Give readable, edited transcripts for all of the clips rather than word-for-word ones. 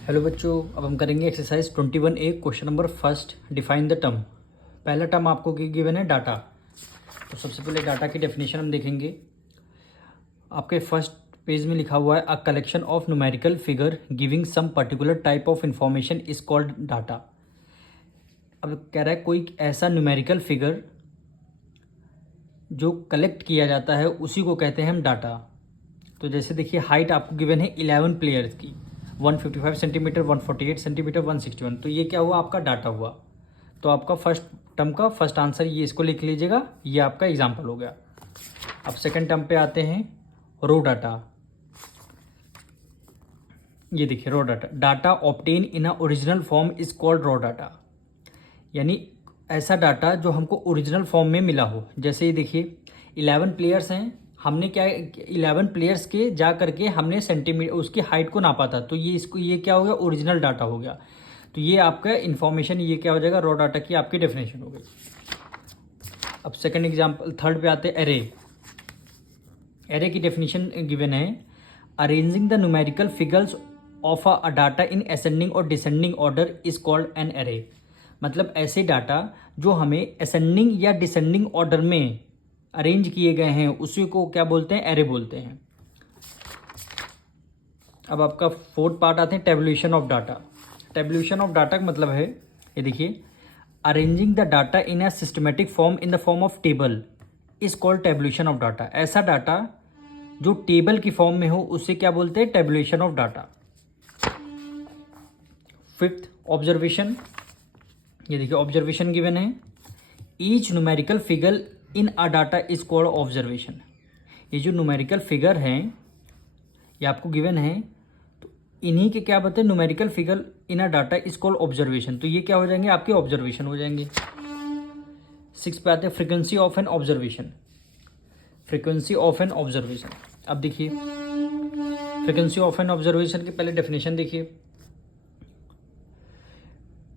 Hello बच्चों, अब हम करेंगे exercise 21A question number first. Define the term. पहला टर्म आपको गिवन है डाटा। तो सबसे पहले डाटा की डेफिनेशन हम देखेंगे। आपके फर्स्ट पेज में लिखा हुआ है a collection of numerical figure giving some particular type of information is called data. अब कह रहा है कोई ऐसा न्यूमेरिकल फिगर जो कलेक्ट किया जाता है उसी को कहते हैं हम डाटा। तो जैसे देखिए हाइट आपको गिवन है 11 प्लेयर्स की, 155 सेंटीमीटर, 148 सेंटीमीटर, 161। तो ये क्या हुआ, आपका डाटा हुआ। तो आपका फर्स्ट टर्म का फर्स्ट आंसर ये इसको लिख लीजिएगा, ये आपका एग्जाम्पल हो गया। अब सेकंड टर्म पे आते हैं, रो डाटा। ये देखिए raw data, data obtained in a original form is called raw data. यानी ऐसा डाटा जो हमको ओरिजिनल फॉर्म में मिला हो। जैसे ये देखिए 11 प्लेयर्स हैं, हमने क्या 11 प्लेयर्स के जा करके हमने सेंटीमीटर उसकी हाइट को नापा था। तो ये क्या हो गया, ओरिजिनल डाटा हो गया। तो ये आपका इन्फॉर्मेशन, ये क्या हो जाएगा, रॉ डाटा की आपकी डेफिनेशन हो गई। अब सेकंड एग्जांपल, थर्ड पे आते हैं एरे। एरे की डेफिनेशन गिवन है, arranging the numerical figures of a data in ascending or descending order is called an array. मतलब ऐसे डाटा जो हमें असेंडिंग या डिसेंडिंग ऑर्डर में अरेंज किए गए हैं उसी को क्या बोलते हैं, एरे बोलते हैं। अब आपका फोर्थ पार्ट आते हैं tabulation of data. Tabulation of data का मतलब है, ये देखिए, arranging the data in a systematic form in the form of table is called tabulation of data. ऐसा डाटा जो टेबल की फॉर्म में हो उसे क्या बोलते हैं, tabulation of data. Fifth observation. ये देखिए ऑब्जर्वेशन गिवन है, each numerical figure in a data is called observation. ये जो न्यूमेरिकल फिगर हैं ये आपको गिवन है, तो इन्हीं के क्या बताए, numerical figure in a data is called observation. तो ये क्या हो जाएंगे, आपके ऑब्जर्वेशन हो जाएंगे। 6 पे आते हैं frequency of an observation. Frequency of an observation, अब देखिए फ्रीक्वेंसी ऑफ एन ऑब्जर्वेशन की पहले डेफिनेशन देखिए,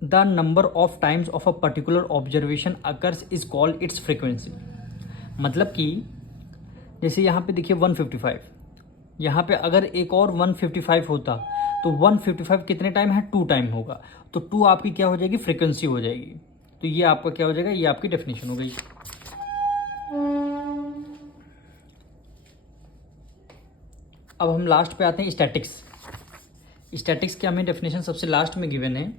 the number of times of a particular observation occurs is called its frequency. मतलब कि जैसे यहाँ पे देखिए 155, यहाँ पे अगर एक और 155 होता तो 155 कितने टाइम है, 2 टाइम होगा। तो 2 आपकी क्या हो जाएगी, फ्रीक्वेंसी हो जाएगी। तो ये आपका क्या हो जाएगा, ये आपकी डेफिनेशन हो गई। अब हम लास्ट पे आते हैं स्टैटिक्स। स्टैटिक्स की हमें डेफिनेशन सबसे लास्ट में गिवन है,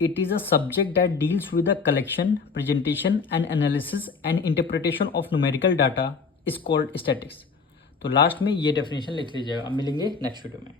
it is a subject that deals with the collection, presentation and analysis and interpretation of numerical data is called statistics। तो लास्ट में ये डेफिनेशन लिख लीजिएगा। अब मिलेंगे नेक्स्ट वीडियो में।